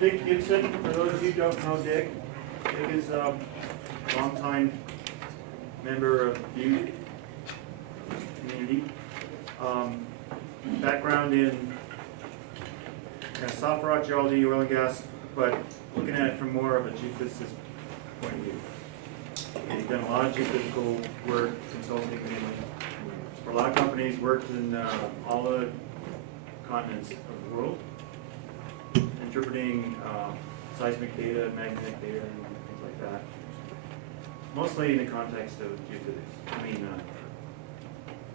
Dick Gibson, for those of you who don't know Dick, Dick is a longtime member of the Butte community. Background in soft rock geology, oil and gas, but looking at it from more of a geophysicist point of view. And he's done a lot of geophysical work, consulting mainly for a lot of companies, worked in all the continents of the world, interpreting seismic data, magnetic data, and things like that. Mostly in the context of geophysics. I mean,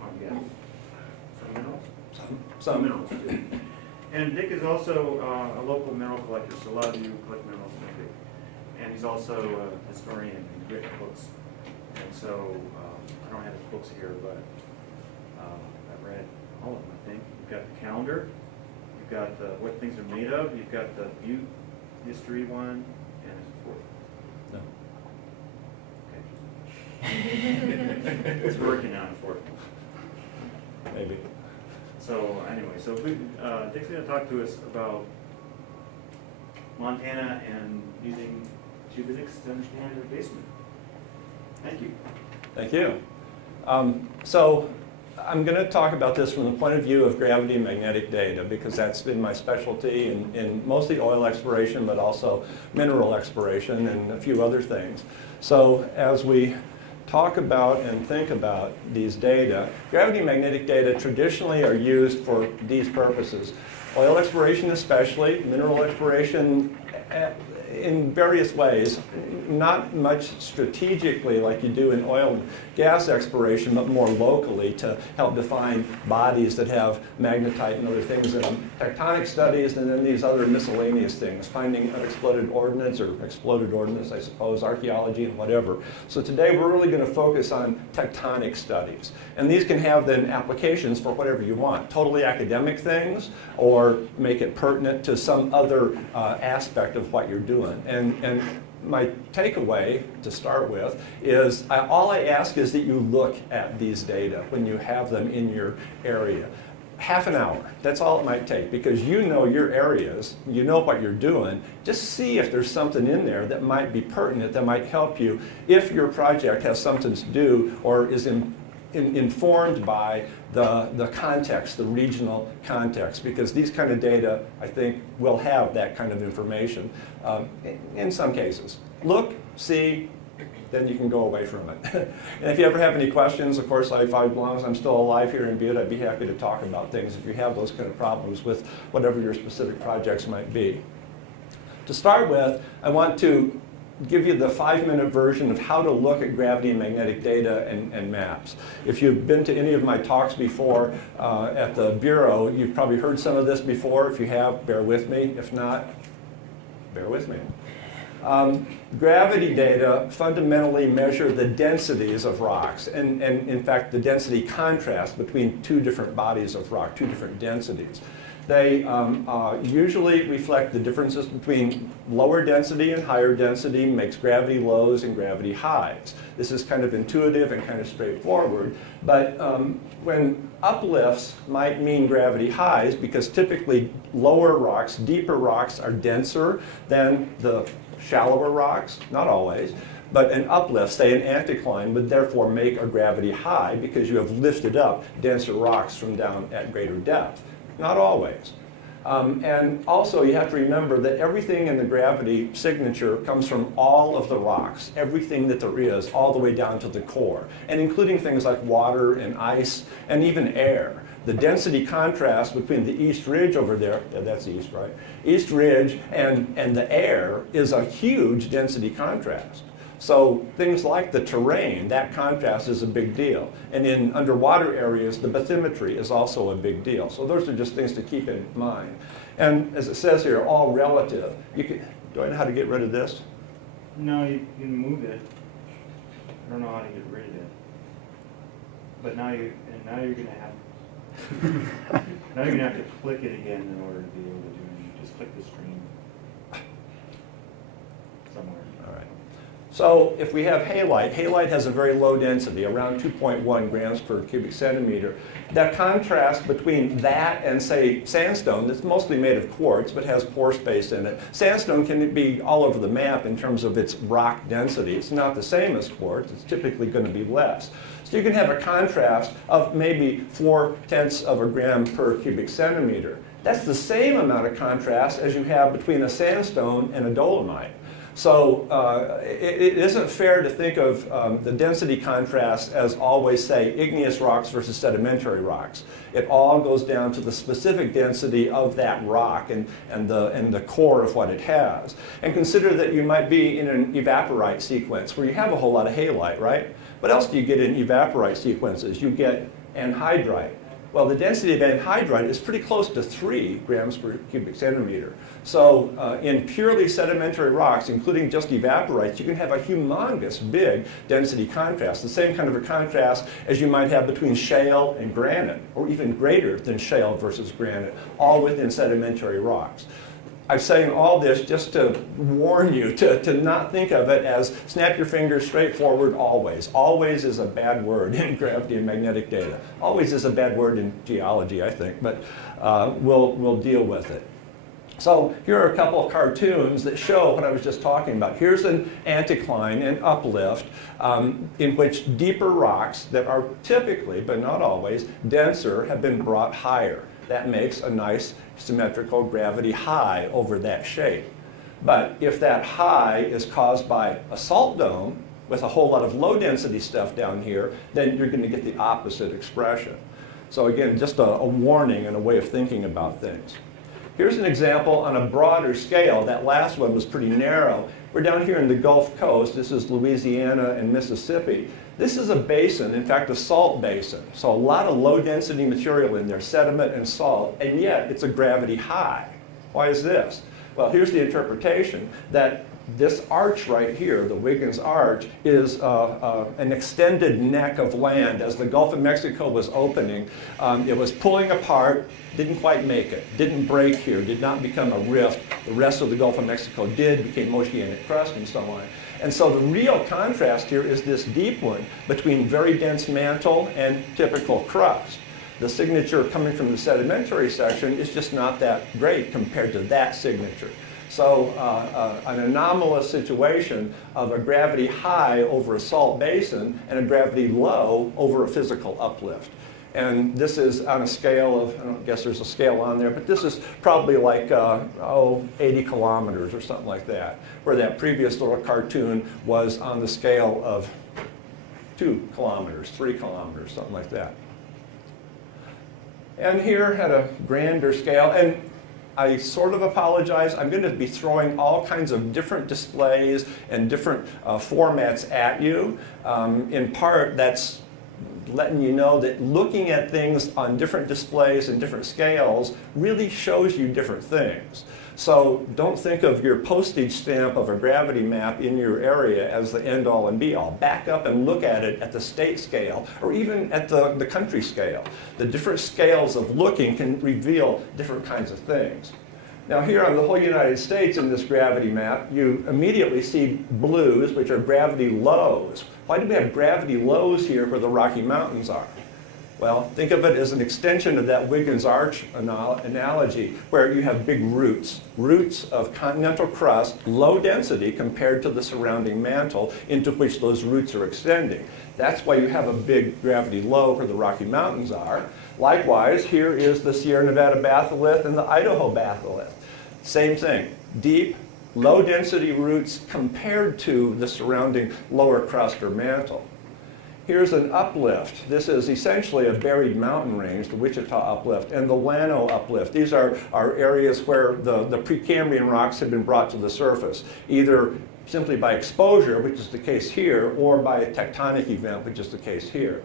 oil and gas. Some minerals? Some minerals, too. And Dick is also a local mineral collector, so a lot of you collect minerals like Dick. And he's also a historian and written books. And so, I don't have his books here, but I've read all of them, I think. You've got the calendar, you've got the, what things are made of, you've got the Butte history one, and there's a fourth. No. Okay. It's working on a fourth one. Maybe. So anyway, so we, Dick's going to talk to us about Montana and using geophysics to understand the basement. Thank you. Thank you. So I'm going to talk about this from the point of view of gravity and magnetic data because that's been my specialty in mostly oil exploration, but also mineral exploration and a few other things. So as we talk about and think about these data, gravity and magnetic data traditionally are used for these purposes. Oil exploration especially, mineral exploration in various ways, not much strategically like you do in oil and gas exploration, but more locally to help define bodies that have magnetite and other things in them. Tectonic studies and then these other miscellaneous things, finding unexploded ordnance or exploded ordnance, I suppose, archaeology and whatever. So today we're really going to focus on tectonic studies. And these can have then applications for whatever you want, totally academic things or make it pertinent to some other aspect of what you're doing. And my takeaway to start with is all I ask is that you look at these data when you have them in your area. Half an hour, that's all it might take because you know your areas, you know what you're doing. Just see if there's something in there that might be pertinent, that might help you if your project has something to do or is informed by the context, the regional context, because these kind of data, I think, will have that kind of information in some cases. Look, see, then you can go away from it. And if you ever have any questions, of course, as long as I'm still alive here in Butte, I'd be happy to talk about things if you have those kind of problems with whatever your specific projects might be. To start with, I want to give you the 5-minute version of how to look at gravity and magnetic data and maps. If you've been to any of my talks before at the Bureau, you've probably heard some of this before. If you have, bear with me. If not, bear with me. Gravity data fundamentally measure the densities of rocks and in fact the density contrast between two different bodies of rock, two different densities. They usually reflect the differences between lower density and higher density, makes gravity lows and gravity highs. This is kind of intuitive and kind of straightforward, but when uplifts might mean gravity highs because typically lower rocks, deeper rocks are denser than the shallower rocks, not always, but an uplift, say an anticline, would therefore make a gravity high because you have lifted up denser rocks from down at greater depth. Not always. And also you have to remember that everything in the gravity signature comes from all of the rocks, everything that there is, all the way down to the core, and including things like water and ice and even air. The density contrast between the East Ridge over there, that's east, right? East Ridge and the air is a huge density contrast. So things like the terrain, that contrast is a big deal. And in underwater areas, the bathymetry is also a big deal. So those are just things to keep in mind. And as it says here, all relative. Do I know how to get rid of this? No, you can move it. I don't know how to get rid of it. But now you're going to have now you're going to have to click it again in order to be able to do it. Just click the screen somewhere. All right. So if we have halite, halite has a very low density, around 2.1 grams per cubic centimeter. That contrast between that and, say, sandstone, that's mostly made of quartz but has pore space in it. Sandstone can be all over the map in terms of its rock density. It's not the same as quartz. It's typically going to be less. So you can have a contrast of maybe 0.4 of a gram per cubic centimeter. That's the same amount of contrast as you have between a sandstone and a dolomite. So it isn't fair to think of the density contrast as always, say, igneous rocks versus sedimentary rocks. It all goes down to the specific density of that rock and the core of what it has. And consider that you might be in an evaporite sequence where you have a whole lot of halite, right? What else do you get in evaporite sequences? You get anhydrite. Well, the density of anhydrite is pretty close to 3 grams per cubic centimeter. So in purely sedimentary rocks, including just evaporites, you can have a humongous big density contrast, the same kind of a contrast as you might have between shale and granite, or even greater than shale versus granite, all within sedimentary rocks. I'm saying all this just to warn you to not think of it as snap your fingers straightforward always. Always is a bad word in gravity and magnetic data. Always is a bad word in geology, I think, but we'll deal with it. So here are a couple of cartoons that show what I was just talking about. Here's an anticline, an uplift, in which deeper rocks that are typically, but not always, denser have been brought higher. That makes a nice symmetrical gravity high over that shape. But if that high is caused by a salt dome with a whole lot of low density stuff down here, then you're going to get the opposite expression. So again, just a warning and a way of thinking about things. Here's an example on a broader scale. That last one was pretty narrow. We're down here in the Gulf Coast. This is Louisiana and Mississippi. This is a basin, in fact, a salt basin. So a lot of low density material in there, sediment and salt, and yet it's a gravity high. Why is this? Well, here's the interpretation that this arch right here, the Wiggins Arch, is an extended neck of land. As the Gulf of Mexico was opening, it was pulling apart, didn't quite make it, didn't break here, did not become a rift. The rest of the Gulf of Mexico did, became oceanic crust and so on. And so the real contrast here is this deep one between very dense mantle and typical crust. The signature coming from the sedimentary section is just not that great compared to that signature. So an anomalous situation of a gravity high over a salt basin and a gravity low over a physical uplift. And this is on a scale of, I don't guess there's a scale on there, but this is probably like, 80 kilometers or something like that, where that previous little cartoon was on the scale of 2 kilometers, 3 kilometers, something like that. And here at a grander scale, and I sort of apologize, I'm going to be throwing all kinds of different displays and different formats at you. In part, that's letting you know that looking at things on different displays and different scales really shows you different things. So don't think of your postage stamp of a gravity map in your area as the end-all and be-all. Back up and look at it at the state scale or even at the country scale. The different scales of looking can reveal different kinds of things. Now here on the whole United States in this gravity map, you immediately see blues, which are gravity lows. Why do we have gravity lows here where the Rocky Mountains are? Well, think of it as an extension of that Wiggins Arch analogy, where you have big roots of continental crust, low density compared to the surrounding mantle into which those roots are extending. That's why you have a big gravity low where the Rocky Mountains are. Likewise, here is the Sierra Nevada batholith and the Idaho batholith. Same thing, deep, low density roots compared to the surrounding lower crust or mantle. Here's an uplift. This is essentially a buried mountain range, the Wichita uplift, and the Llano uplift. These are areas where the Precambrian rocks have been brought to the surface, either simply by exposure, which is the case here, or by a tectonic event, which is the case here.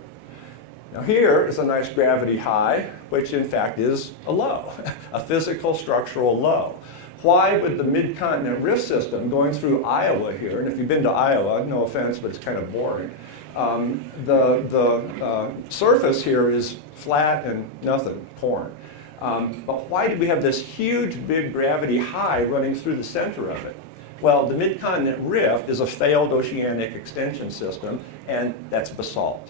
Now here is a nice gravity high, which in fact is a low, a physical structural low. Why would the mid-continent rift system going through Iowa here, and if you've been to Iowa, no offense, but it's kind of boring, the surface here is flat and nothing, corn. But why do we have this huge big gravity high running through the center of it? Well, the Mid-Continent Rift is a failed oceanic extension system, and that's basalt.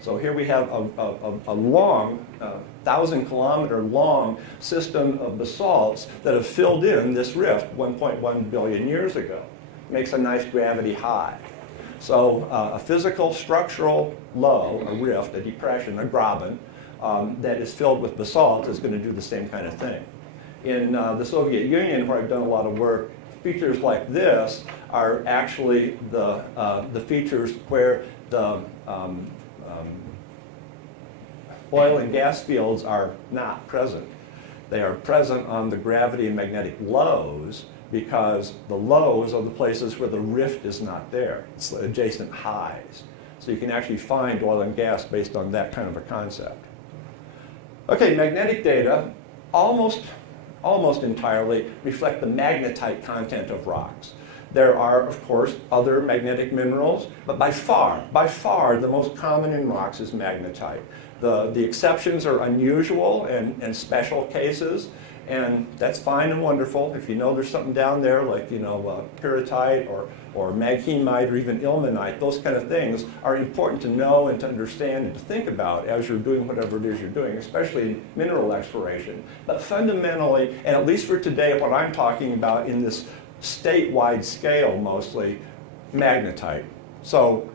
So here we have a long, 1,000-kilometer long system of basalts that have filled in this rift 1.1 billion years ago. Makes a nice gravity high. So a physical structural low, a rift, a depression, a graben, that is filled with basalt is going to do the same kind of thing. In the Soviet Union, where I've done a lot of work, features like this are actually the features where the oil and gas fields are not present. They are present on the gravity and magnetic lows because the lows are the places where the rift is not there. It's adjacent highs. So you can actually find oil and gas based on that kind of a concept. Okay, magnetic data almost entirely reflect the magnetite content of rocks. There are, of course, other magnetic minerals, but by far, the most common in rocks is magnetite. The exceptions are unusual and special cases, and that's fine and wonderful. If you know there's something down there like, pyrrhotite or maghemite or even ilmenite, those kind of things are important to know and to understand and to think about as you're doing whatever it is you're doing, especially in mineral exploration. But fundamentally, and at least for today, what I'm talking about in this statewide scale mostly, magnetite. So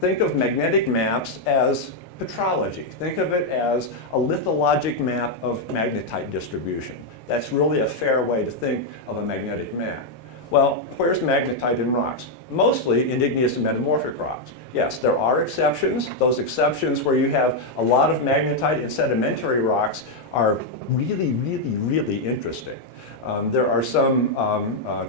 think of magnetic maps as petrology. Think of it as a lithologic map of magnetite distribution. That's really a fair way to think of a magnetic map. Well, where's magnetite in rocks? Mostly in igneous and metamorphic rocks. Yes, there are exceptions. Those exceptions where you have a lot of magnetite in sedimentary rocks are really, really, really interesting. There are some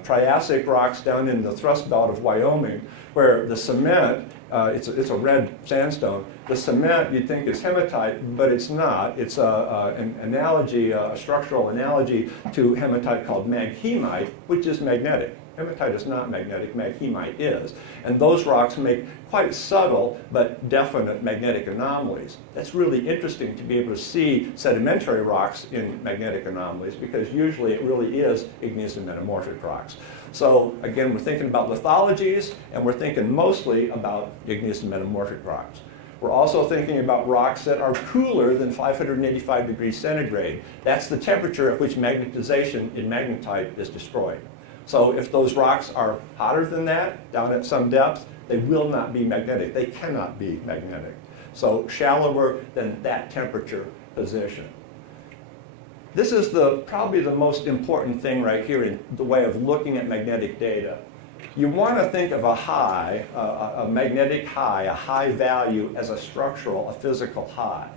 Triassic rocks down in the thrust belt of Wyoming where the cement, it's a red sandstone. The cement you'd think is hematite, but it's not. It's an analogy, a structural analogy to hematite called maghemite, which is magnetic. Hematite is not magnetic, maghemite is. And those rocks make quite subtle but definite magnetic anomalies. That's really interesting to be able to see sedimentary rocks in magnetic anomalies because usually it really is igneous and metamorphic rocks. So again, we're thinking about lithologies and we're thinking mostly about igneous and metamorphic rocks. We're also thinking about rocks that are cooler than 585 degrees centigrade. That's the temperature at which magnetization in magnetite is destroyed. So if those rocks are hotter than that, down at some depth, they will not be magnetic. They cannot be magnetic. So shallower than that temperature position. This is probably the most important thing right here in the way of looking at magnetic data. You want to think of a high, a magnetic high, a high value as a structural, a physical high.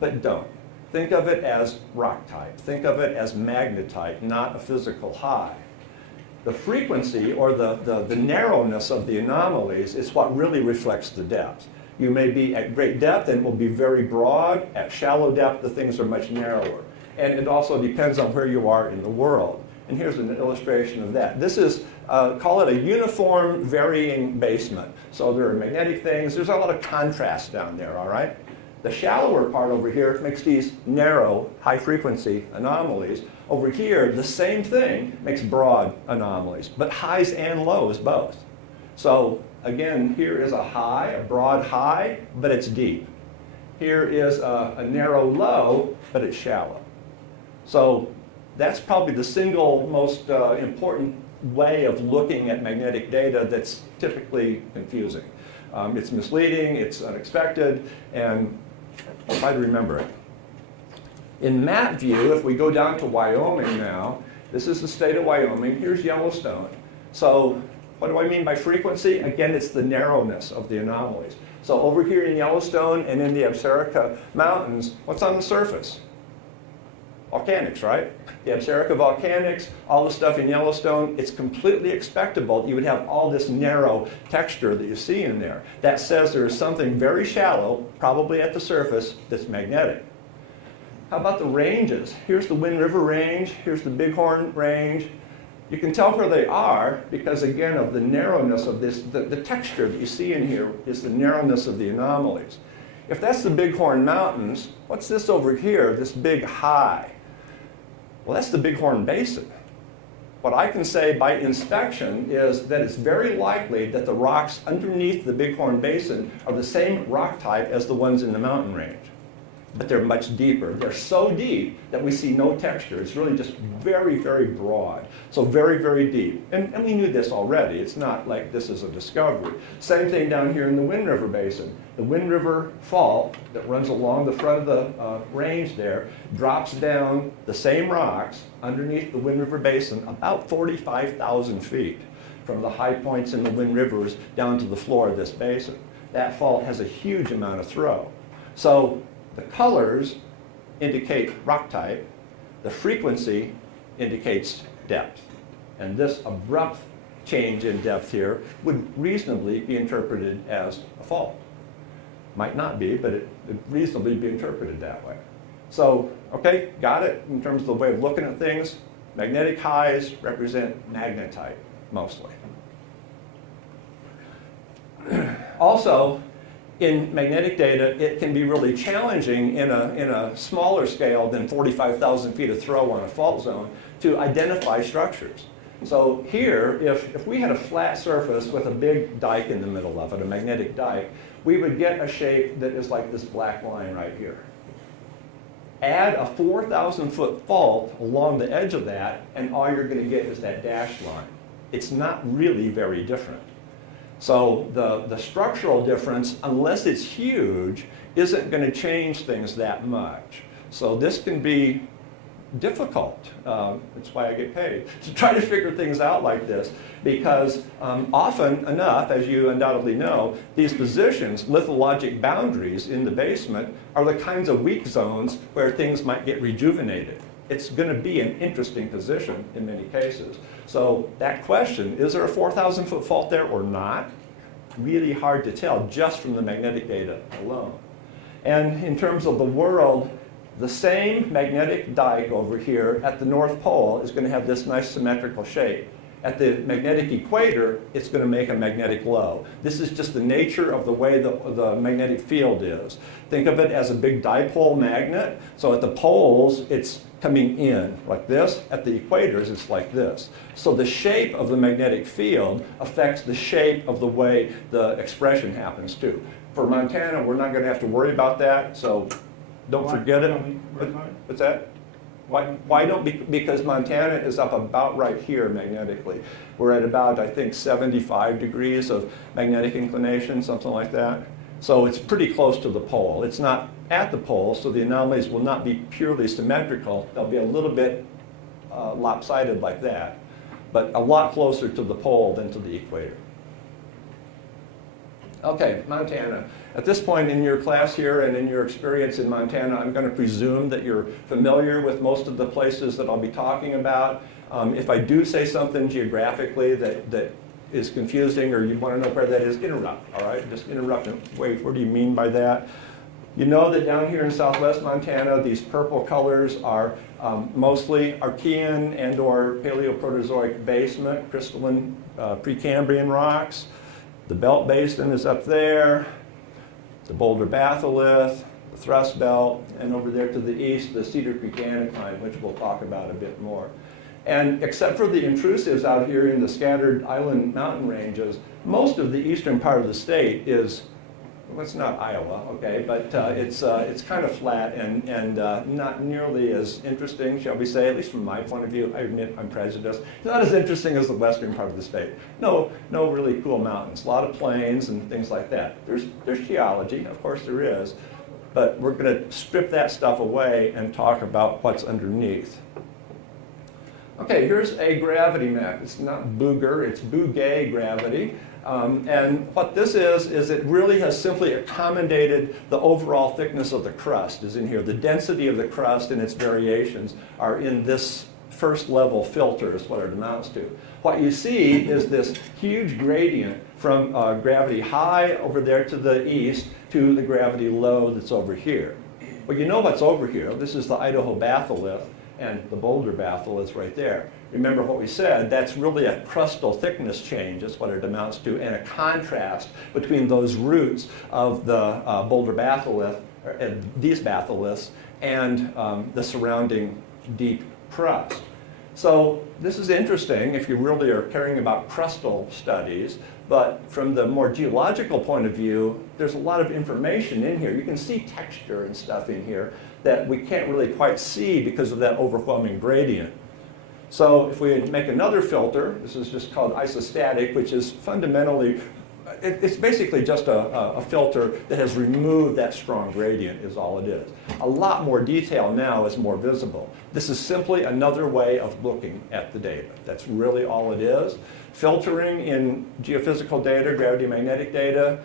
But don't. Think of it as rock type. Think of it as magnetite, not a physical high. The frequency or the narrowness of the anomalies is what really reflects the depth. You may be at great depth and it will be very broad. At shallow depth, the things are much narrower. And it also depends on where you are in the world. And here's an illustration of that. This is, call it a uniform varying basement. So there are magnetic things. There's a lot of contrast down there, all right? The shallower part over here makes these narrow, high-frequency anomalies. Over here, the same thing makes broad anomalies, but highs and lows both. So again, here is a high, a broad high, but it's deep. Here is a narrow low, but it's shallow. So that's probably the single most important way of looking at magnetic data that's typically confusing. It's misleading, it's unexpected, and try to remember it. In map view, if we go down to Wyoming now, this is the state of Wyoming. Here's Yellowstone. So what do I mean by frequency? Again, it's the narrowness of the anomalies. So over here in Yellowstone and in the Absaroka Mountains, what's on the surface? Volcanics, right? The Absaroka volcanics, all the stuff in Yellowstone, it's completely expectable that you would have all this narrow texture that you see in there. That says there is something very shallow, probably at the surface, that's magnetic. How about the ranges? Here's the Wind River Range, here's the Bighorn Range. You can tell where they are because, again, of the narrowness of this, the texture that you see in here is the narrowness of the anomalies. If that's the Bighorn Mountains, what's this over here, this big high? Well, that's the Bighorn Basin. what I can say by inspection is that it's very likely that the rocks underneath the Bighorn Basin are the same rock type as the ones in the mountain range. But they're much deeper. They're so deep that we see no texture. It's really just very, very broad. So very, very deep. And we knew this already. It's not like this is a discovery. Same thing down here in the Wind River Basin. The Wind River Fault that runs along the front of the range there drops down the same rocks underneath the Wind River Basin about 45,000 feet from the high points in the Wind Rivers down to the floor of this basin. That fault has a huge amount of throw. So the colors indicate rock type, the frequency indicates depth. And this abrupt change in depth here would reasonably be interpreted as a fault. Might not be, but it would reasonably be interpreted that way. So, okay, got it in terms of the way of looking at things. Magnetic highs represent magnetite, mostly. Also, in magnetic data, it can be really challenging in a smaller scale than 45,000 feet of throw on a fault zone to identify structures. So here, if we had a flat surface with a big dike in the middle of it, a magnetic dike, we would get a shape that is like this black line right here. Add a 4,000 foot fault along the edge of that, and all you're going to get is that dashed line. It's not really very different. So the structural difference, unless it's huge, isn't going to change things that much. So this can be difficult. That's why I get paid, to try to figure things out like this. Because often enough, as you undoubtedly know, these positions, lithologic boundaries in the basement, are the kinds of weak zones where things might get rejuvenated. It's going to be an interesting position in many cases. So that question, is there a 4,000 foot fault there or not? Really hard to tell just from the magnetic data alone. And in terms of the world, the same magnetic dike over here at the North Pole is going to have this nice symmetrical shape. At the magnetic equator, it's going to make a magnetic low. This is just the nature of the way the magnetic field is. Think of it as a big dipole magnet. So at the poles, it's coming in like this. At the equators, it's like this. So the shape of the magnetic field affects the shape of the way the expression happens too. For Montana, we're not going to have to worry about that, so don't forget it. What's that? Why don't we? Because Montana is up about right here magnetically. We're at about, I think, 75 degrees of magnetic inclination, something like that. So it's pretty close to the pole. It's not at the pole, so the anomalies will not be purely symmetrical. They'll be a little bit lopsided like that, but a lot closer to the pole than to the equator. Okay, Montana. At this point in your class here and in your experience in Montana, I'm going to presume that you're familiar with most of the places that I'll be talking about. If I do say something geographically that is confusing or you want to know where that is, interrupt, all right? Just interrupt and wait, what do you mean by that? You know that down here in southwest Montana, these purple colors are mostly Archean and or Paleoproterozoic basement, crystalline Precambrian rocks. The Belt Basin is up there, the Boulder batholith, the Thrust Belt, and over there to the east, the Cedar Creek Anticline, which we'll talk about a bit more. And except for the intrusives out here in the scattered island mountain ranges, most of the eastern part of the state is, well, it's not Iowa, okay, but it's kind of flat and not nearly as interesting, shall we say, at least from my point of view. I admit I'm prejudiced. It's not as interesting as the western part of the state. No really cool mountains, a lot of plains and things like that. There's geology, of course there is, but we're going to strip that stuff away and talk about what's underneath. Okay, here's a gravity map. It's not Booger, it's Bugay gravity. And what this is it really has simply accommodated the overall thickness of the crust is in here. The density of the crust and its variations are in this first level filter is what it amounts to. What you see is this huge gradient from gravity high over there to the east to the gravity low that's over here. Well, you know what's over here. This is the Idaho batholith and the Boulder batholith right there. Remember what we said, that's really a crustal thickness change, is what it amounts to, and a contrast between those roots of the Boulder batholith, these batholiths, and the surrounding deep crust. So this is interesting if you really are caring about crustal studies, but from the more geological point of view, there's a lot of information in here. You can see texture and stuff in here that we can't really quite see because of that overwhelming gradient. So if we make another filter, this is just called isostatic, which is fundamentally, it's basically just a filter that has removed that strong gradient is all it is. A lot more detail now is more visible. This is simply another way of looking at the data. That's really all it is. Filtering in geophysical data, gravity magnetic data,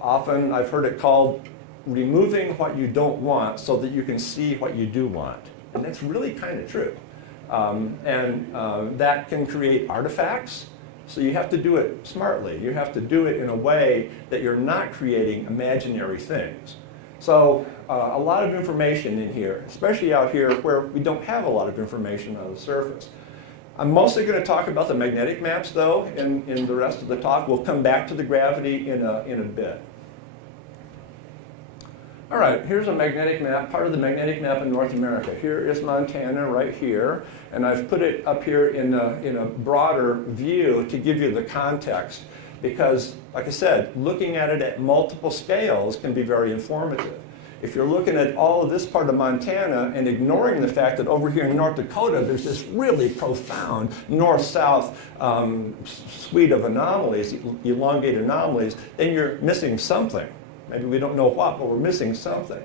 often I've heard it called removing what you don't want so that you can see what you do want. And that's really kind of true. That can create artifacts. So you have to do it smartly. You have to do it in a way that you're not creating imaginary things. So a lot of information in here, especially out here where we don't have a lot of information on the surface. I'm mostly going to talk about the magnetic maps, though, in the rest of the talk. We'll come back to the gravity in a bit. All right, here's a magnetic map, part of the magnetic map in North America. Here is Montana right here, and I've put it up here in a broader view to give you the context because, like I said, looking at it at multiple scales can be very informative. If you're looking at all of this part of Montana and ignoring the fact that over here in North Dakota there's this really profound north-south suite of anomalies, elongated anomalies, then you're missing something. Maybe we don't know what, but we're missing something.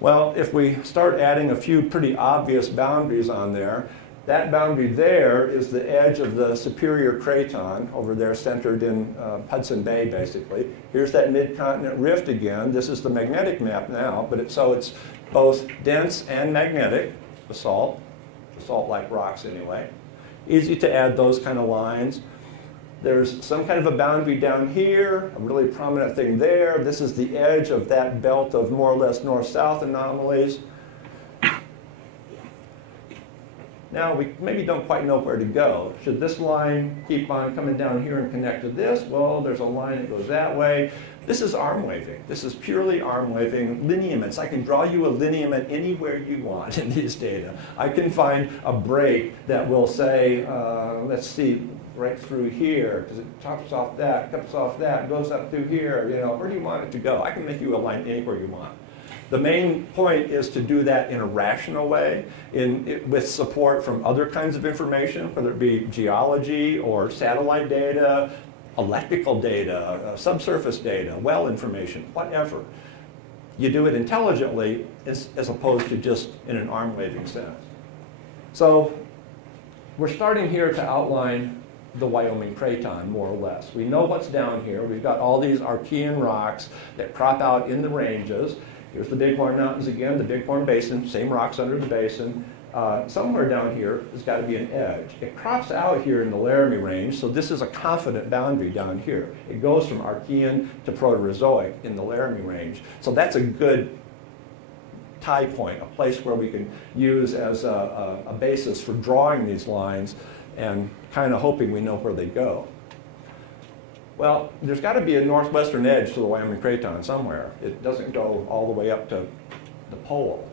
Well, if we start adding a few pretty obvious boundaries on there, that boundary there is the edge of the Superior Craton over there centered in Hudson Bay, basically. Here's that mid-continent rift again. This is the magnetic map now, but so it's both dense and magnetic, basalt-like rocks anyway. Easy to add those kind of lines. There's some kind of a boundary down here, a really prominent thing there. This is the edge of that belt of more or less north-south anomalies. Now, we maybe don't quite know where to go. Should this line keep on coming down here and connect to this? Well, there's a line that goes that way. This is arm waving. This is purely arm waving lineaments. I can draw you a lineament anywhere you want in these data. I can find a break that will say, let's see, right through here, because it chops off that, cuts off that, goes up through here. You know, where do you want it to go? I can make you a line anywhere you want. The main point is to do that in a rational way, with support from other kinds of information, whether it be geology or satellite data, electrical data, subsurface data, well information, whatever. You do it intelligently as opposed to just in an arm-waving sense. So we're starting here to outline the Wyoming Craton, more or less. We know what's down here. We've got all these Archean rocks that crop out in the ranges. Here's the Bighorn Mountains again, the Bighorn Basin, same rocks under the basin. Somewhere down here has got to be an edge. It crops out here in the Laramie Range, so this is a confident boundary down here. It goes from Archean to Proterozoic in the Laramie Range. So that's a good tie point, a place where we can use as a basis for drawing these lines and kind of hoping we know where they go. Well, there's got to be a northwestern edge to the Wyoming Craton somewhere. It doesn't go all the way up to the pole.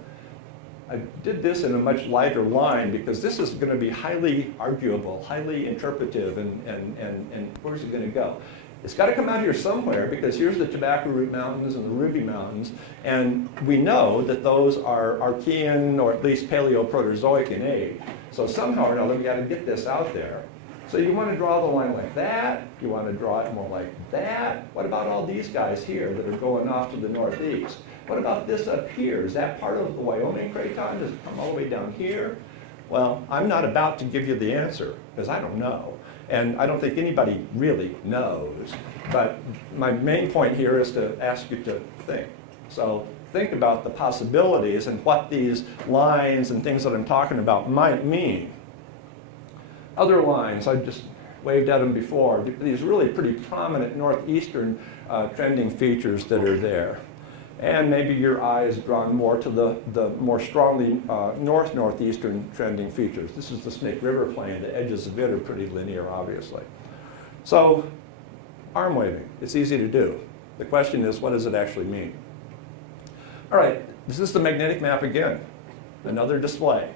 I did this in a much lighter line because this is going to be highly arguable, highly interpretive, and where's it going to go? It's got to come out here somewhere because here's the Tobacco Root Mountains and the Ruby Mountains, and we know that those are Archean or at least Paleoproterozoic in age. So somehow or another, we got to get this out there. So you want to draw the line like that. You want to draw it more like that. What about all these guys here that are going off to the northeast? What about this up here? Is that part of the Wyoming Craton? Does it come all the way down here? Well, I'm not about to give you the answer because I don't know. And I don't think anybody really knows. But my main point here is to ask you to think. So think about the possibilities and what these lines and things that I'm talking about might mean. Other lines, I just waved at them before, these really pretty prominent northeastern trending features that are there. And maybe your eye is drawn more to the more strongly north-northeastern trending features. This is the Snake River Plain. The edges of it are pretty linear, obviously. So arm waving, it's easy to do. The question is, what does it actually mean? All right, this is the magnetic map again, another display.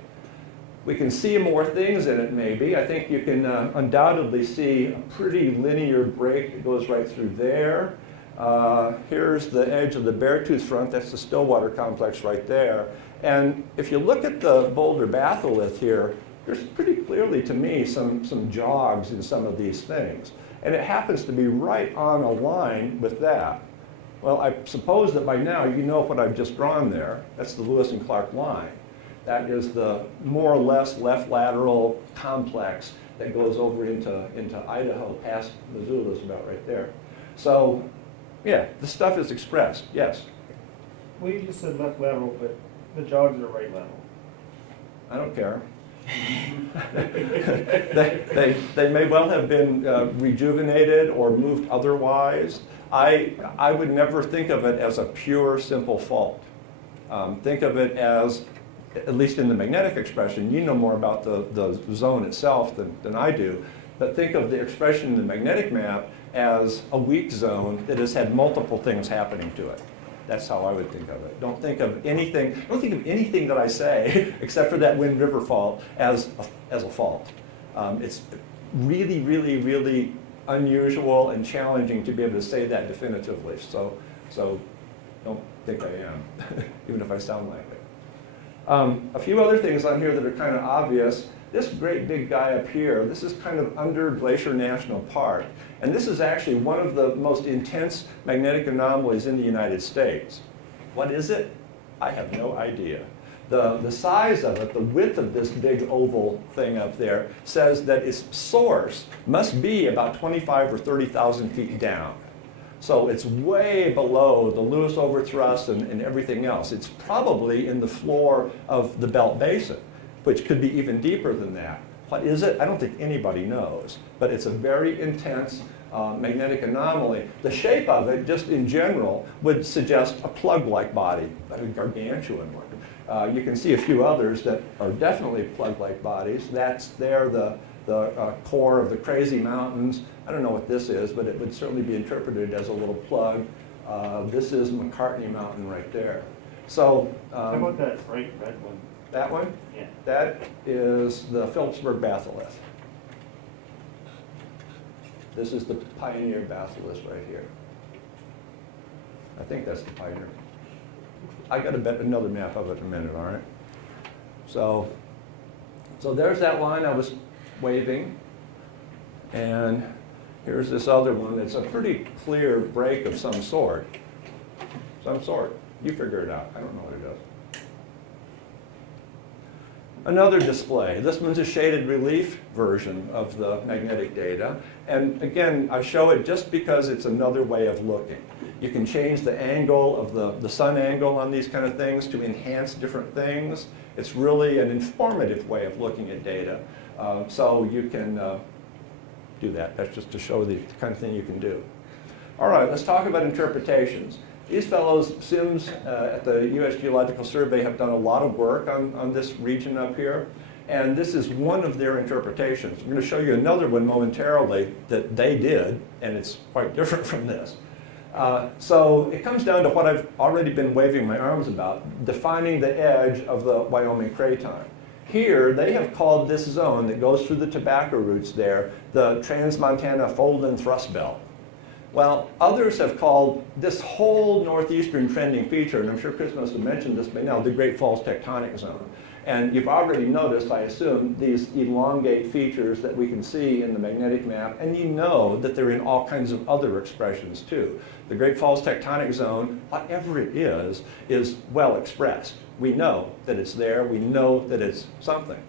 We can see more things in it, maybe. I think you can undoubtedly see a pretty linear break that goes right through there. Here's the edge of the Beartooth Front. That's the Stillwater complex right there. And if you look at the Boulder batholith here, there's pretty clearly, to me, some jogs in some of these things. And it happens to be right on a line with that. Well, I suppose that by now you know what I've just drawn there. That's the Lewis and Clark line. That is the more or less left lateral complex that goes over into Idaho, past Missoula's about right there. So, yeah, the stuff is expressed, yes. Well, you just said left lateral, but the jogs are right lateral. I don't care. they may well have been rejuvenated or moved otherwise. I would never think of it as a pure, simple fault. Think of it as, at least in the magnetic expression, you know more about the zone itself than I do, but think of the expression in the magnetic map as a weak zone that has had multiple things happening to it. That's how I would think of it. Don't think of anything that I say, except for that Wind River fault, as a fault. It's really, really, really unusual and challenging to be able to say that definitively. So don't think I am, even if I sound like it. A few other things on here that are kind of obvious. This great big guy up here, this is kind of under Glacier National Park. And this is actually one of the most intense magnetic anomalies in the United States. What is it? I have no idea. The size of it, the width of this big oval thing up there, says that its source must be about 25 or 30,000 feet down. So it's way below the Lewis overthrust and everything else. It's probably in the floor of the Belt Basin, which could be even deeper than that. What is it? I don't think anybody knows, but it's a very intense magnetic anomaly. The shape of it, just in general, would suggest a plug-like body, a gargantuan one. You can see a few others that are definitely plug-like bodies. That's there, the core of the Crazy Mountains. I don't know what this is, but it would certainly be interpreted as a little plug. This is McCartney Mountain right there. So, How about that bright red one? That one? Yeah. That is the Phillipsburg batholith. This is the Pioneer batholith right here. I think that's the Pioneer. I got another map of it in a minute, all right? So there's that line I was waving. And here's this other one. It's a pretty clear break of some sort. You figure it out. I don't know what it is. Another display. This one's a shaded relief version of the magnetic data. And again, I show it just because it's another way of looking. You can change the angle of the sun angle on these kind of things to enhance different things. It's really an informative way of looking at data. So you can do that. That's just to show the kind of thing you can do. All right, let's talk about interpretations. These fellows, Sims at the U.S. Geological Survey, have done a lot of work on this region up here. And this is one of their interpretations. I'm going to show you another one momentarily that they did, and it's quite different from this. So it comes down to what I've already been waving my arms about, defining the edge of the Wyoming craton. Here, they have called this zone that goes through the tobacco roots there the Trans-Montana Fold and Thrust Belt. Well, others have called this whole northeastern trending feature, and I'm sure Chris must have mentioned this by now, the Great Falls Tectonic Zone. And you've already noticed, I assume, these elongate features that we can see in the magnetic map, and you know that they're in all kinds of other expressions too. The Great Falls Tectonic Zone, whatever it is well expressed. We know that it's there, we know that it's something.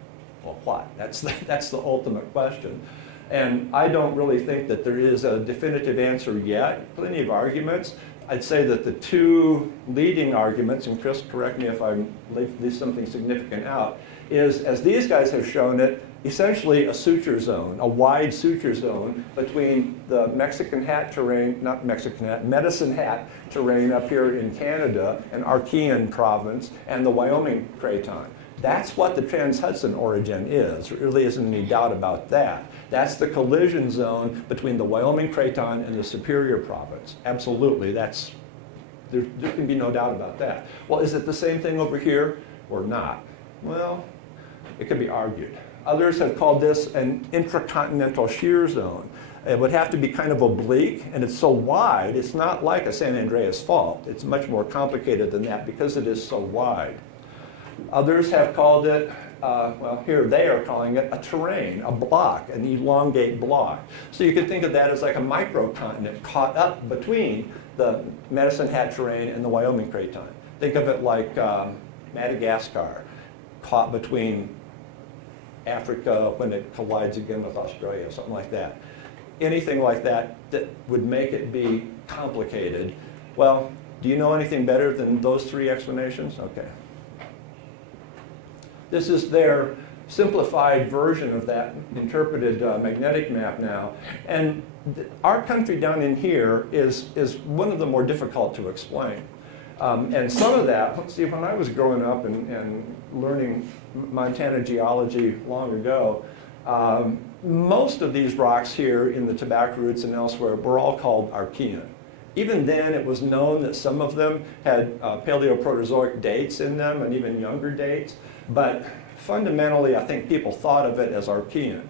Well, what? That's the ultimate question. And I don't really think that there is a definitive answer yet. Plenty of arguments. I'd say that the two leading arguments, and Chris, correct me if I leave something significant out, is, as these guys have shown it, essentially a suture zone, a wide suture zone between the Mexican Hat terrain, not Mexican Hat, Medicine Hat terrain up here in Canada and Archean province and the Wyoming craton. That's what the Trans-Hudson origin is. There really isn't any doubt about that. That's the collision zone between the Wyoming craton and the Superior province. Absolutely, there can be no doubt about that. Well, is it the same thing over here or not? Well, it could be argued. Others have called this an intracontinental shear zone. It would have to be kind of oblique, and it's so wide, it's not like a San Andreas fault. It's much more complicated than that because it is so wide. Others have called it, well, here they are calling it a terrain, a block, an elongate block. So you could think of that as like a microcontinent caught up between the Medicine Hat terrain and the Wyoming craton. Think of it like Madagascar, caught between Africa when it collides again with Australia, something like that. Anything like that that would make it be complicated. Well, do you know anything better than those three explanations? Okay. This is their simplified version of that interpreted magnetic map now. And our country down in here is one of the more difficult to explain. And some of that, let's see, when I was growing up and learning Montana geology long ago, most of these rocks here in the Tobacco Roots and elsewhere were all called Archean. Even then, it was known that some of them had Paleoproterozoic dates in them and even younger dates. But fundamentally, I think people thought of it as Archean.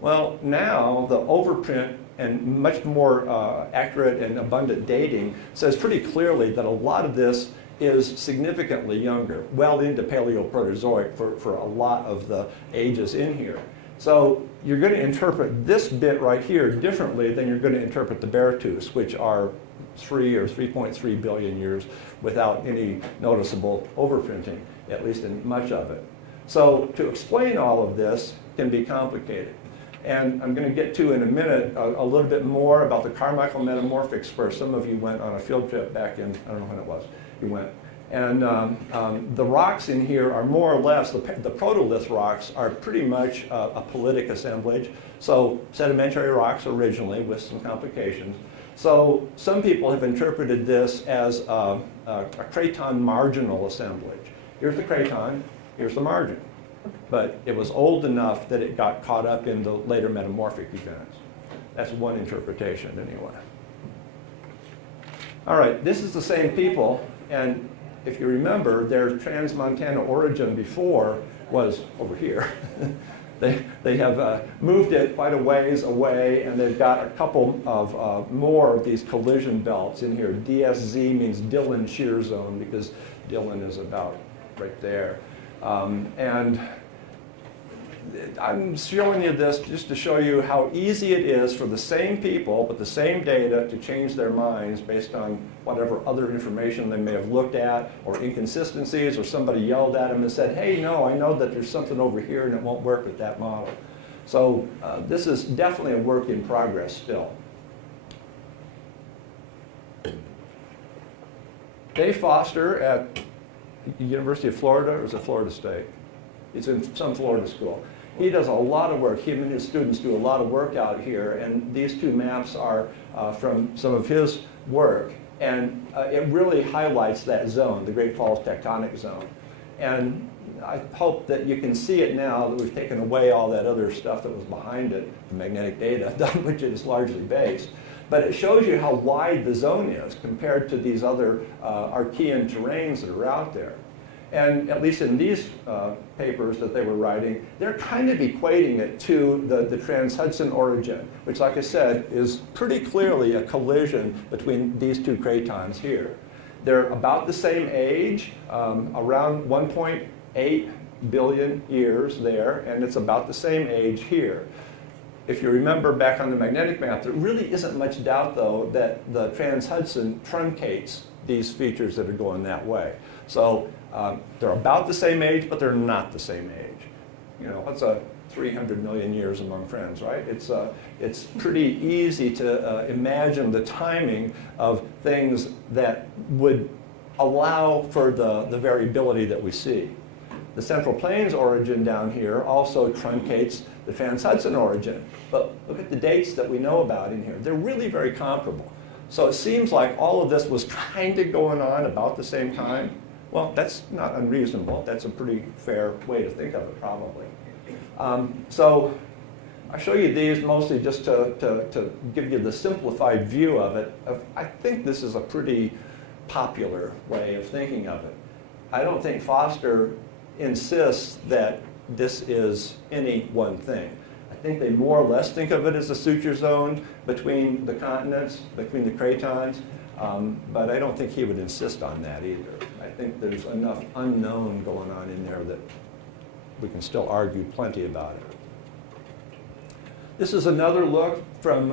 Well, now the overprint and much more accurate and abundant dating says pretty clearly that a lot of this is significantly younger, well into Paleoproterozoic for a lot of the ages in here. So you're going to interpret this bit right here differently than you're going to interpret the Beartooths, which are 3 or 3.3 billion years without any noticeable overprinting, at least in much of it. So to explain all of this can be complicated. And I'm going to get to in a minute a little bit more about the Carmichael metamorphics, where some of you went on a field trip back in, I don't know when it was, you went. And the rocks in here are more or less, the protolith rocks are pretty much a politic assemblage. So sedimentary rocks originally with some complications. So some people have interpreted this as a craton marginal assemblage. Here's the craton, here's the margin. But it was old enough that it got caught up in the later metamorphic events. That's one interpretation anyway. All right, this is the same people, and if you remember, their trans-Montana origin before was over here. They have moved it quite a ways away, and they've got a couple of more of these collision belts in here. DSZ means Dillon shear zone, because Dillon is about right there. And I'm showing you this just to show you how easy it is for the same people with the same data to change their minds based on whatever other information they may have looked at, or inconsistencies, or somebody yelled at them and said, hey, no, I know that there's something over here and it won't work with that model. So this is definitely a work in progress still. Dave Foster at University of Florida, or is it Florida State? It's in some Florida school. He does a lot of work. Him and his students do a lot of work out here, and these two maps are from some of his work. And it really highlights that zone, the Great Falls Tectonic Zone. And I hope that you can see it now that we've taken away all that other stuff that was behind it, the magnetic data, on which it is largely based. But it shows you how wide the zone is compared to these other Archean terrains that are out there. And at least in these papers that they were writing, they're kind of equating it to the Trans-Hudson origin, which, like I said, is pretty clearly a collision between these two cratons here. They're about the same age, around 1.8 billion years there, and it's about the same age here. If you remember back on the magnetic map, there really isn't much doubt, though, that the Trans-Hudson truncates these features that are going that way. So they're about the same age, but they're not the same age. You know, what's 300 million years among friends, right? It's pretty easy to imagine the timing of things that would allow for the variability that we see. The Central Plains origin down here also truncates the Trans-Hudson origin. But look at the dates that we know about in here. They're really very comparable. So it seems like all of this was kind of going on about the same time. Well, that's not unreasonable. That's a pretty fair way to think of it, probably. So I show you these mostly just to give you the simplified view of it. I think this is a pretty popular way of thinking of it. I don't think Foster insists that this is any one thing. I think they more or less think of it as a suture zone between the continents, between the cratons, but I don't think he would insist on that either. I think there's enough unknown going on in there that we can still argue plenty about it. This is another look from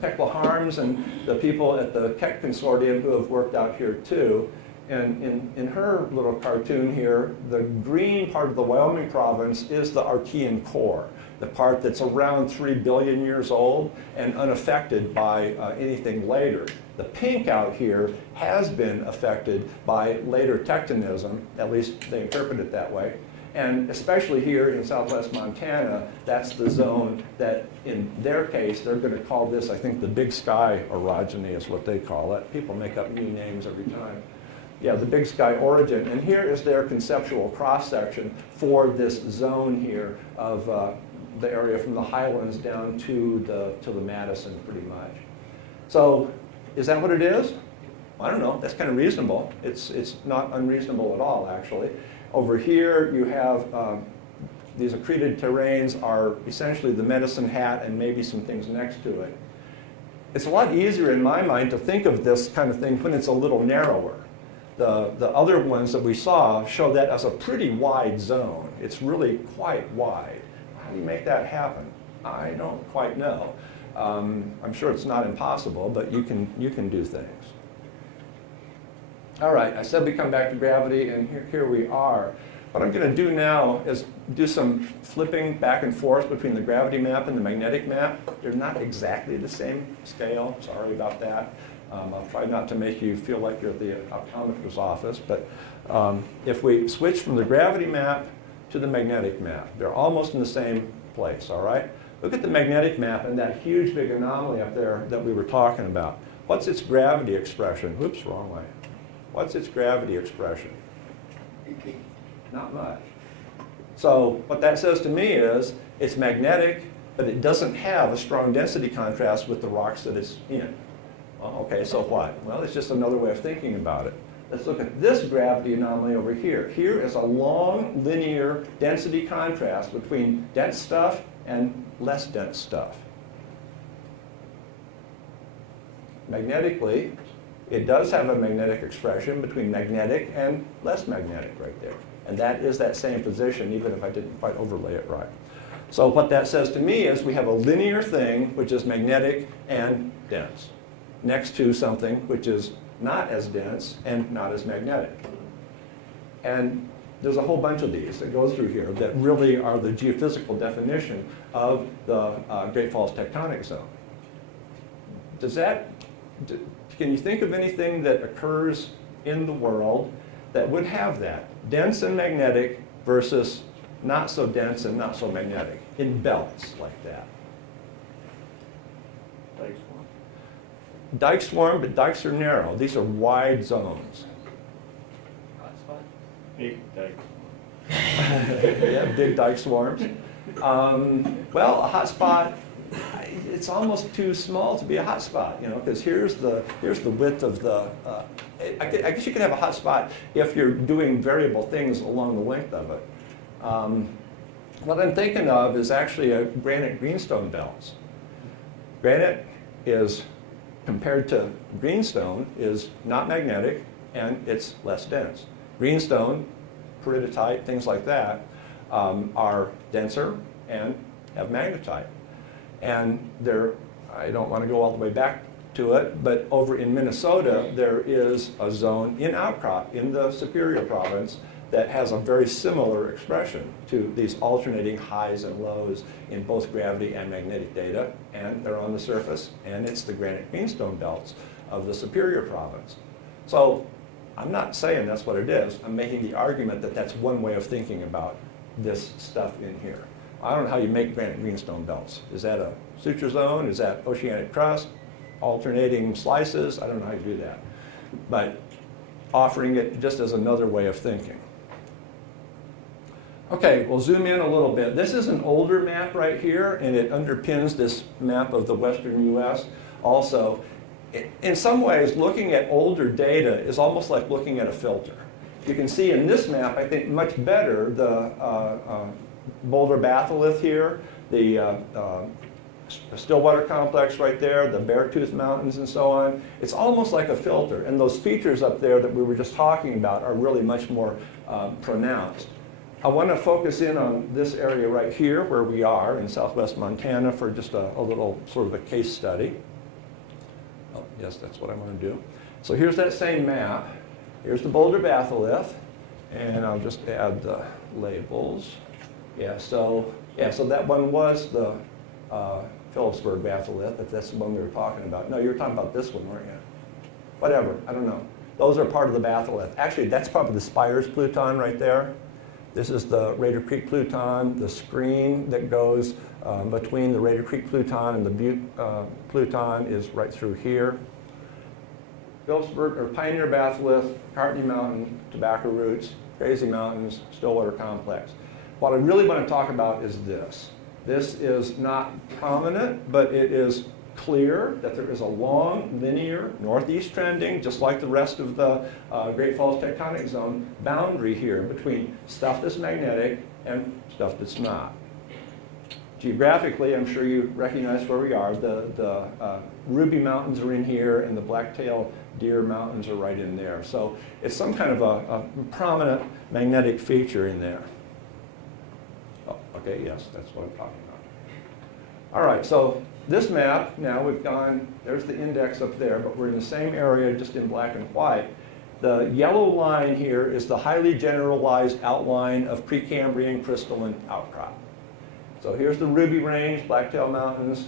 Tekla Harms and the people at the Keck Consortium who have worked out here too. And in her little cartoon here, the green part of the Wyoming province is the Archean core, the part that's around 3 billion years old and unaffected by anything later. The pink out here has been affected by later tectonism, at least they interpret it that way. And especially here in southwest Montana, that's the zone that, in their case, they're going to call this, I think, the Big Sky orogeny is what they call it. People make up new names every time. Yeah, the Big Sky origin. And here is their conceptual cross-section for this zone here of the area from the highlands down to the Madison, pretty much. So, is that what it is? I don't know. That's kind of reasonable. It's not unreasonable at all, actually. Over here, you have these accreted terrains are essentially the Medicine Hat and maybe some things next to it. It's a lot easier in my mind to think of this kind of thing when it's a little narrower. The other ones that we saw show that as a pretty wide zone. It's really quite wide. How do you make that happen? I don't quite know. I'm sure it's not impossible, but you can do things. All right, I said we come back to gravity, and here we are. What I'm going to do now is do some flipping back and forth between the gravity map and the magnetic map. They're not exactly the same scale. Sorry about that. I'll try not to make you feel like you're at the optometrist's office, but if we switch from the gravity map to the magnetic map, they're almost in the same place, all right? Look at the magnetic map and that huge big anomaly up there that we were talking about. What's its gravity expression? Whoops, wrong way. What's its gravity expression? Not much. So what that says to me is it's magnetic, but it doesn't have a strong density contrast with the rocks that it's in. Well, okay, so what? Well, it's just another way of thinking about it. Let's look at this gravity anomaly over here. Here is a long linear density contrast between dense stuff and less dense stuff. Magnetically, it does have a magnetic expression between magnetic and less magnetic right there. And that is that same position, even if I didn't quite overlay it right. So what that says to me is we have a linear thing, which is magnetic and dense, next to something which is not as dense and not as magnetic. And there's a whole bunch of these that go through here that really are the geophysical definition of the Great Falls tectonic zone. Can you think of anything that occurs in the world that would have that? Dense and magnetic versus not so dense and not so magnetic in belts like that. Dike swarm. Dike swarm, but dikes are narrow. These are wide zones. Hotspot? Big dike. Yeah, big dike swarms. Well, a hot spot, it's almost too small to be a hot spot, you know, because here's the width of the, I guess you could have a hot spot if you're doing variable things along the length of it. What I'm thinking of is actually a granite greenstone belts. Granite is, compared to greenstone, is not magnetic and it's less dense. Greenstone, peridotite, things like that, are denser and have magnetite. And there, I don't want to go all the way back to it, but over in Minnesota, there is a zone in outcrop in the Superior Province that has a very similar expression to these alternating highs and lows in both gravity and magnetic data, and they're on the surface, and it's the granite greenstone belts of the Superior Province. So I'm not saying that's what it is. I'm making the argument that that's one way of thinking about this stuff in here. I don't know how you make granite greenstone belts. Is that a suture zone? Is that oceanic crust? Alternating slices? I don't know how you do that. But offering it just as another way of thinking. Okay, we'll zoom in a little bit. This is an older map right here, and it underpins this map of the western U.S. also. In some ways, looking at older data is almost like looking at a filter. You can see in this map, I think, much better Boulder batholith here, the Stillwater complex right there, the Beartooth Mountains and so on. It's almost like a filter, and those features up there that we were just talking about are really much more pronounced. I want to focus in on this area right here where we are in southwest Montana for just a little sort of a case study. Oh, yes, that's what I'm going to do. So here's that same map. Here's the Boulder batholith, and I'll just add the labels. So that one was the Phillipsburg batholith, if that's the one we were talking about. No, you were talking about this one, weren't you? Whatever, I don't know. Those are part of the batholith. Actually, that's probably the Spires Pluton right there. This is the Raider Creek Pluton. The screen that goes between the Raider Creek Pluton and the Butte Pluton is right through here. Phillipsburg, or Pioneer batholith, Cartney Mountain, Tobacco Roots, Crazy Mountains, Stillwater Complex. What I really want to talk about is this. This is not prominent, but it is clear that there is a long, linear, northeast trending, just like the rest of the Great Falls Tectonic Zone, boundary here between stuff that's magnetic and stuff that's not. Geographically, I'm sure you recognize where we are. The Ruby Mountains are in here, and the Blacktail Deer Mountains are right in there. So it's some kind of a prominent magnetic feature in there. Oh, okay, yes, that's what I'm talking about. All right, so this map, now we've gone, there's the index up there, but we're in the same area, just in black and white. The yellow line here is the highly generalized outline of Precambrian crystalline outcrop. So here's the Ruby Range, Blacktail Mountains,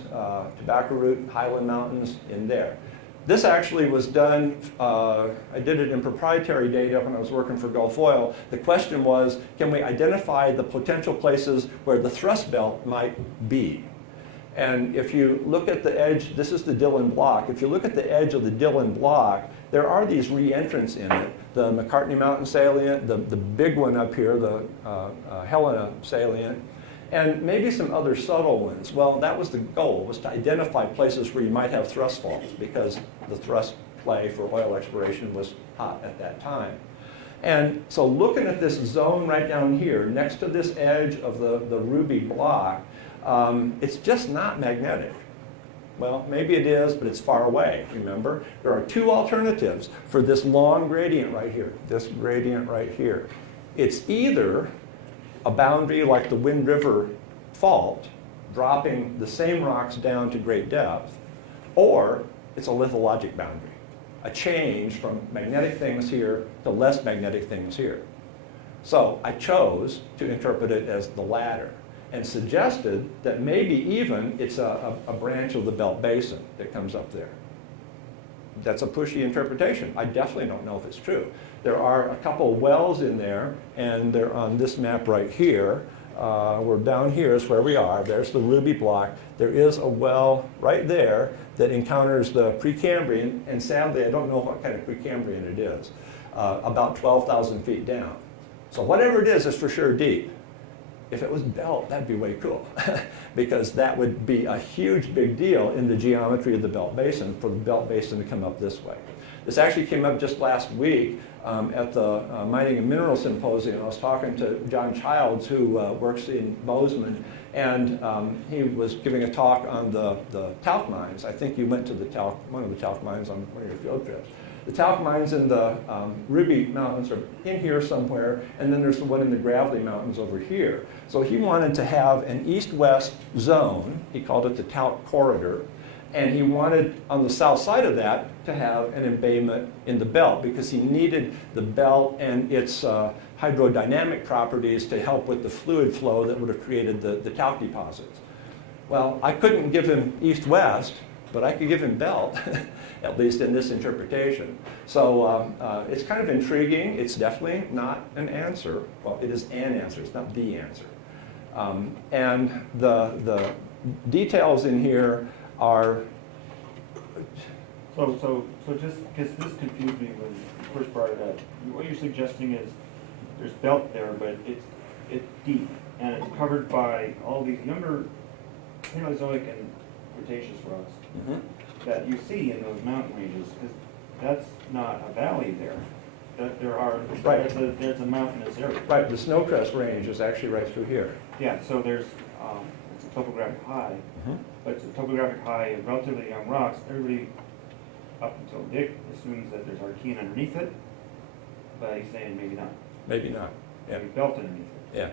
Tobacco Root, Highland Mountains in there. This actually was done, I did it in proprietary data when I was working for Gulf Oil. The question was, can we identify the potential places where the thrust belt might be? And if you look at the edge, this is the Dillon Block. If you look at the edge of the Dillon Block, there are these re-entrants in it. The McCartney Mountain salient, the big one up here, the Helena salient, and maybe some other subtle ones. Well, that was the goal, was to identify places where you might have thrust faults, because the thrust play for oil exploration was hot at that time. And so looking at this zone right down here, next to this edge of the Ruby Block, it's just not magnetic. Well, maybe it is, but it's far away, remember? There are two alternatives for this long gradient right here, this gradient right here. It's either a boundary like the Wind River Fault, dropping the same rocks down to great depth, or it's a lithologic boundary, a change from magnetic things here to less magnetic things here. So I chose to interpret it as the latter, and suggested that maybe even it's a branch of the Belt Basin that comes up there. That's a pushy interpretation. I definitely don't know if it's true. There are a couple wells in there, and they're on this map right here. We're down here is where we are. There's the Ruby Block. There is a well right there that encounters the Precambrian, and sadly I don't know what kind of Precambrian it is, about 12,000 feet down. So whatever it is for sure deep. If it was belt, that'd be way cool, because that would be a huge big deal in the geometry of the Belt Basin, for the Belt Basin to come up this way. This actually came up just last week at the Mining and Mineral Symposium. I was talking to John Childs, who works in Bozeman, and he was giving a talk on the talc mines. I think you went to one of the talc mines on one of your field trips. The talc mines in the Ruby Mountains are in here somewhere, and then there's the one in the Gravelly Mountains over here. So he wanted to have an east-west zone. He called it the talc corridor. And he wanted, on the south side of that, to have an embayment in the belt, because he needed the belt and its hydrodynamic properties to help with the fluid flow that would have created the talc deposits. Well, I couldn't give him east-west, but I could give him belt, at least in this interpretation. So it's kind of intriguing. It's definitely not an answer. Well, it is an answer. It's not the answer. And the details in here are... So just because this confused me when you first brought it up. What you're suggesting is there's belt there, but it's deep, and it's covered by all these younger Phanerozoic and Cretaceous rocks that you see in those mountain ranges, because that's not a valley there. that there are, Right. there's a mountainous area. Right, the Snowcrest Range is actually right through here. Yeah, so there's, it's a topographic high, but it's a topographic high of relatively young rocks. Everybody, up until Dick, assumes that there's Archean underneath it, but he's saying maybe not. Maybe not, yeah. Maybe belt underneath it. Yeah.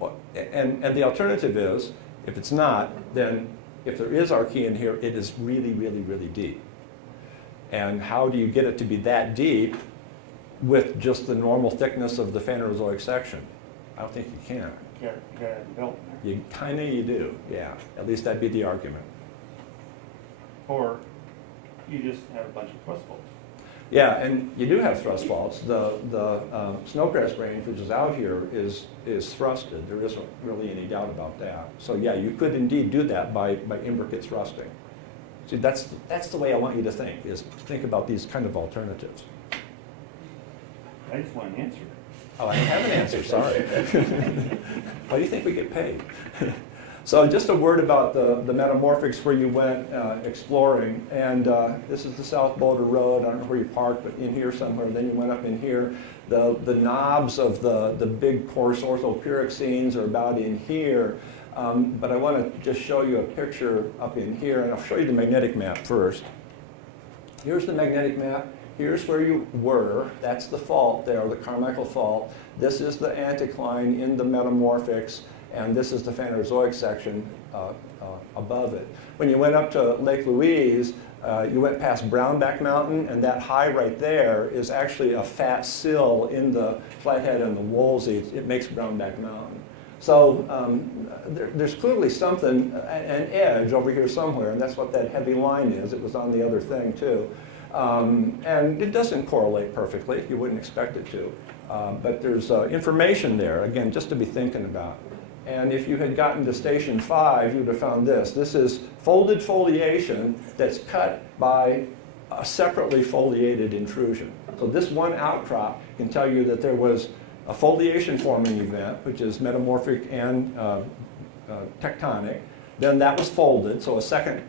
Well, and the alternative is, if it's not, then if there is Archean here, it is really, really, really deep. And how do you get it to be that deep with just the normal thickness of the Phanerozoic section? I don't think you can. You gotta have a belt in there. You do, yeah. At least that'd be the argument. Or you just have a bunch of thrust faults. Yeah, and you do have thrust faults. The Snowcrest Range, which is out here, is thrusted. There isn't really any doubt about that. So yeah, you could indeed do that by imbricate thrusting. See, that's the way I want you to think, is think about these kind of alternatives. I just want an answer. Oh, I don't have an answer, sorry. Why do you think we get paid? So just a word about the metamorphics where you went exploring. And this is the South Boulder Road. I don't know where you parked, but in here somewhere. Then you went up in here. The knobs of the big coarse orthopyroxenes are about in here. But I want to just show you a picture up in here. And I'll show you the magnetic map first. Here's the magnetic map. Here's where you were. That's the fault there, the Carmichael Fault. This is the anticline in the metamorphics. And this is the Phanerozoic section above it. When you went up to Lake Louise, you went past Brownback Mountain, and that high right there is actually a fat sill in the Flathead and the Woolsey. It makes Brownback Mountain. So there's clearly something, an edge over here somewhere, and that's what that heavy line is. It was on the other thing too. And it doesn't correlate perfectly. You wouldn't expect it to. But there's information there, again, just to be thinking about. And if you had gotten to station 5, you would have found this. This is folded foliation that's cut by a separately foliated intrusion. So this one outcrop can tell you that there was a foliation forming event, which is metamorphic and tectonic. Then that was folded, so a second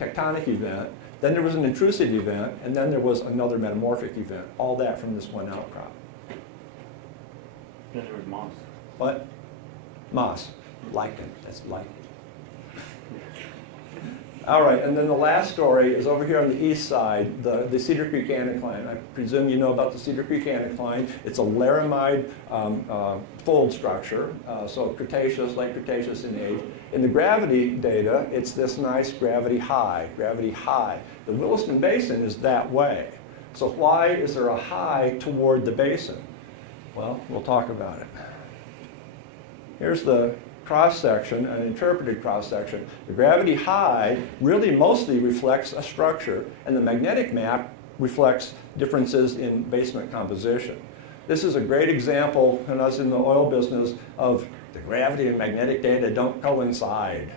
tectonic event. Then there was an intrusive event, and then there was another metamorphic event. All that from this one outcrop. Then there was moss. What? Moss. Lichen. That's lichen. All right, and then the last story is over here on the east side, the Cedar Creek Anticline. I presume you know about the Cedar Creek Anticline. It's a laramide fold structure, so Cretaceous, late Cretaceous in age. In the gravity data, it's this nice gravity high, gravity high. The Williston Basin is that way. So why is there a high toward the basin? Well, we'll talk about it. Here's the cross-section, an interpreted cross-section. The gravity high really mostly reflects a structure, and the magnetic map reflects differences in basement composition. This is a great example, and us in the oil business, of the gravity and magnetic data don't coincide.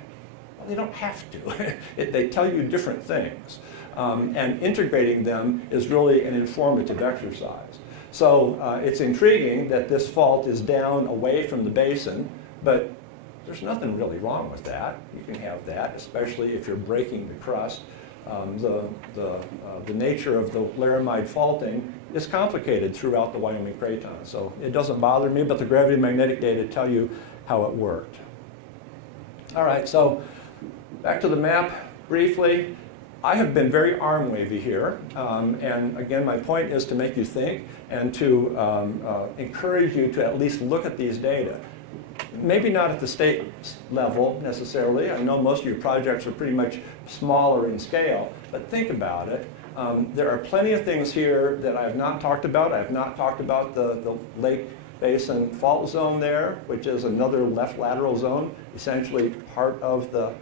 Well, they don't have to. They tell you different things. And integrating them is really an informative exercise. So it's intriguing that this fault is down away from the basin, but there's nothing really wrong with that. You can have that, especially if you're breaking the crust. The nature of the laramide faulting is complicated throughout the Wyoming craton. So it doesn't bother me, but the gravity and magnetic data tell you how it worked. All right, so back to the map briefly. I have been very arm-wavy here, and again, my point is to make you think and to encourage you to at least look at these data. Maybe not at the state level necessarily. I know most of your projects are pretty much smaller in scale, but think about it. There are plenty of things here that I have not talked about. I have not talked about the Lake Basin fault zone there, which is another left lateral zone, essentially part of the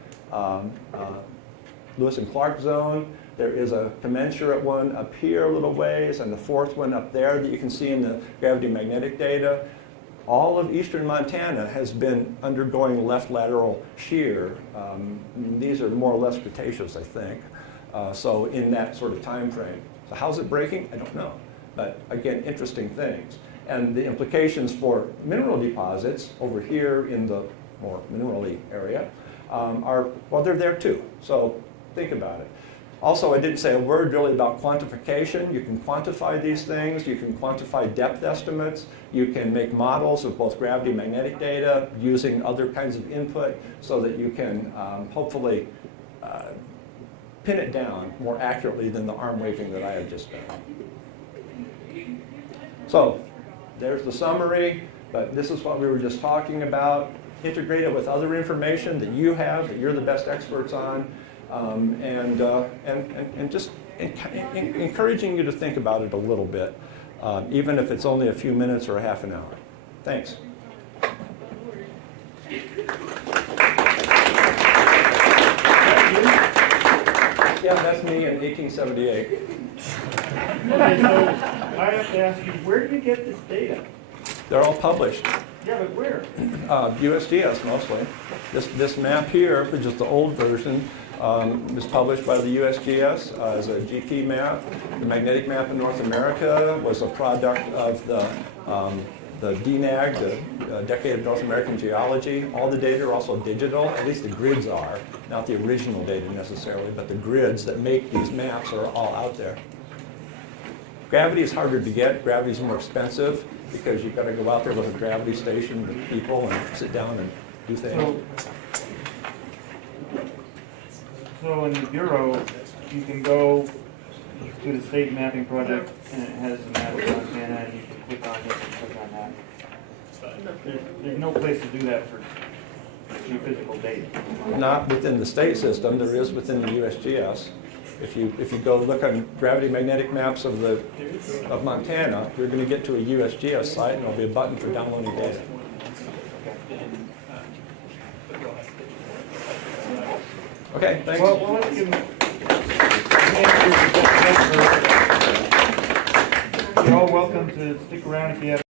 Lewis and Clark zone. There is a commensurate one up here a little ways, and the fourth one up there that you can see in the gravity magnetic data. All of eastern Montana has been undergoing left lateral shear. These are more or less Cretaceous, I think. So in that sort of time frame. So how's it breaking? I don't know. But again, interesting things. And the implications for mineral deposits over here in the more mineral-y area are, well, they're there too. So think about it. Also, I didn't say a word really about quantification. You can quantify these things. You can quantify depth estimates. You can make models of both gravity and magnetic data using other kinds of input so that you can hopefully pin it down more accurately than the arm waving that I had just done. So there's the summary, but this is what we were just talking about. Integrate it with other information that you have, that you're the best experts on, and just encouraging you to think about it a little bit, even if it's only a few minutes or a half an hour. Thanks. Yeah, that's me in 1878. Okay, so I have to ask you, where do you get this data? They're all published. Yeah, but where? USGS mostly. This map here, which is the old version, was published by the USGS as a GP map. The magnetic map in North America was a product of the DNAG, the Decade of North American Geology. All the data are also digital, at least the grids are. Not the original data necessarily, but the grids that make these maps are all out there. Gravity is harder to get. Gravity is more expensive because you've got to go out there with a gravity station with people and sit down and do things. So in the Bureau, you can go to the state mapping project and it has a map of Montana and you can click on this and click on that. There's no place to do that for geophysical data. Not within the state system, there is within the USGS. If you go look on gravity magnetic maps of Montana, you're going to get to a USGS site and there'll be a button for downloading data. Okay, thanks. Well, let's give them. You're all welcome to stick around if you have